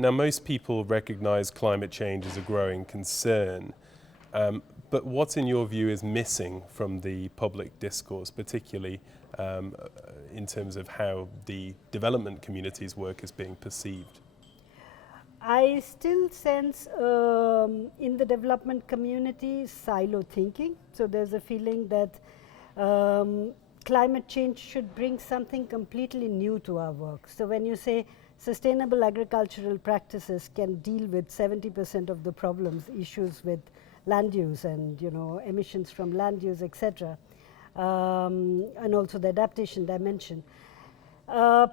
Now, most people recognize climate change as a growing concern, but what in your view is missing from the public discourse, particularly in terms of how the development community's work is being perceived? I still sense in the development community silo thinking. So there's a feeling that climate change should bring something completely new to our work. So when you say sustainable agricultural practices can deal with 70% of the problems, issues with land use and emissions from land use, etc., and also the adaptation dimension.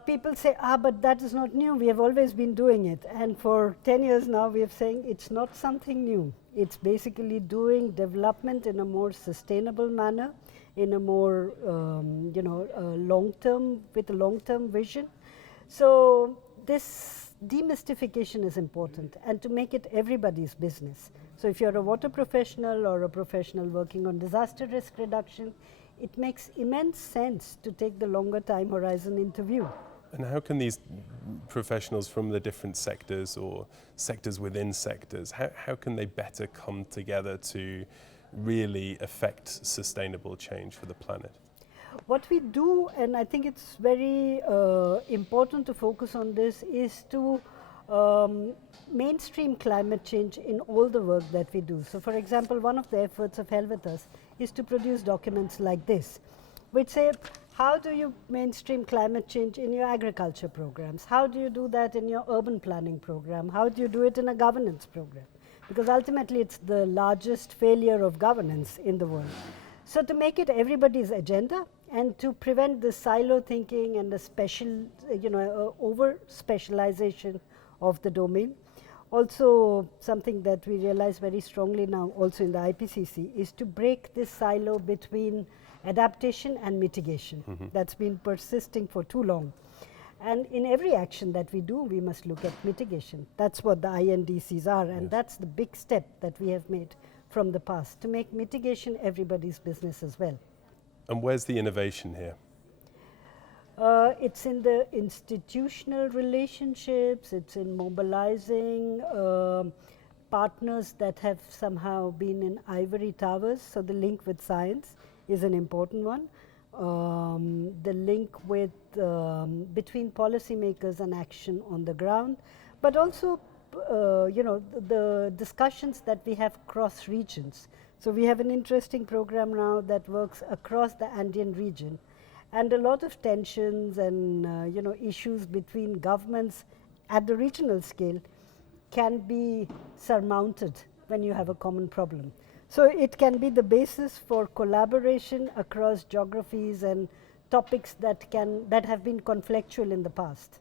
People say, but that is not new, we have always been doing it. And for 10 years now we are saying it's not something new. It's basically doing development in a more sustainable manner, in a more long-term, with a long-term vision. So this demystification is important, and to make it everybody's business. So if you're a water professional or a professional working on disaster risk reduction, it makes immense sense to take the longer time horizon into view. And how can these professionals from the different sectors or sectors within sectors, how can they better come together to really affect sustainable change for the planet? What we do, and I think it's very important to focus on this, is to mainstream climate change in all the work that we do. So for example, one of the efforts of HELVETAS is to produce documents like this, which say, how do you mainstream climate change in your agriculture programs? How do you do that in your urban planning program? How do you do it in a governance program? Because ultimately it's the largest failure of governance in the world. So to make it everybody's agenda and to prevent the silo thinking and the special, over specialization of the domain. Also, something that we realize very strongly now also in the IPCC is to break this silo between adaptation and mitigation. That's been persisting for too long. And in every action that we do, we must look at mitigation. That's what the INDCs are, and that's the big step that we have made from the past, to make mitigation everybody's business as well. And where's the innovation here? It's in the institutional relationships, it's in mobilizing partners that have somehow been in ivory towers. So the link with science is an important one. The link with between policymakers and action on the ground, but also the discussions that we have cross regions. So we have an interesting program now that works across the Andean region, and a lot of tensions and issues between governments at the regional scale can be surmounted when you have a common problem. So it can be the basis for collaboration across geographies and topics that have been conflictual in the past.